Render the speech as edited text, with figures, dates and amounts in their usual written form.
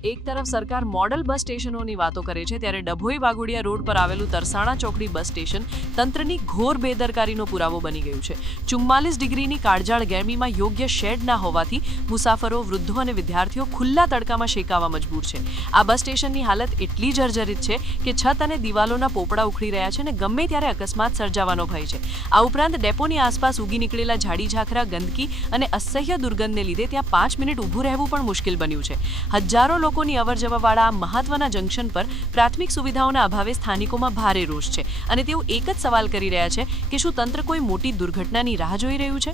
એક તરફ સરકાર મોડલ બસ સ્ટેશનોની વાતો કરે છે ત્યારે ડભોઈ વાઘોડિયા રોડ પર આવેલું તરસાણા ચોકડી બસ સ્ટેશન તંત્રની ઘોર બેદરકારીનો પુરાવો બની ગયું છે। 44 ડિગ્રીની કાળઝાળ ગરમીમાં યોગ્ય શેડ ના હોવાથી મુસાફરો, વૃદ્ધો અને વિદ્યાર્થીઓ ખુલ્લા તડકામાં શેકાવા મજબૂર છે। આ બસ સ્ટેશનની હાલત એટલી જર્જરિત છે કે છત અને દિવાલોના પોપડા ઉખડી રહ્યા છે અને ગમે ત્યારે અકસ્માત સર્જાવાનો ભય છે। આ ઉપરાંત ડેપોની આસપાસ ઉગી નીકળેલા ઝાડી ઝાખરા, ગંદકી અને અસહ્ય દુર્ગંધને લીધે ત્યાં 5 મિનિટ ઊભું રહેવું પણ મુશ્કેલ બન્યું છે। હજારો લોકોની અવરજવરવાળા આ મહત્વના જંકશન પર પ્રાથમિક સુવિધાઓના અભાવે સ્થાનિકોમાં ભારે રોષ છે અને તેઓ એક જ સવાલ કરી રહ્યા છે કે શું તંત્ર કોઈ મોટી દુર્ઘટનાની રાહ જોઈ રહ્યું છે।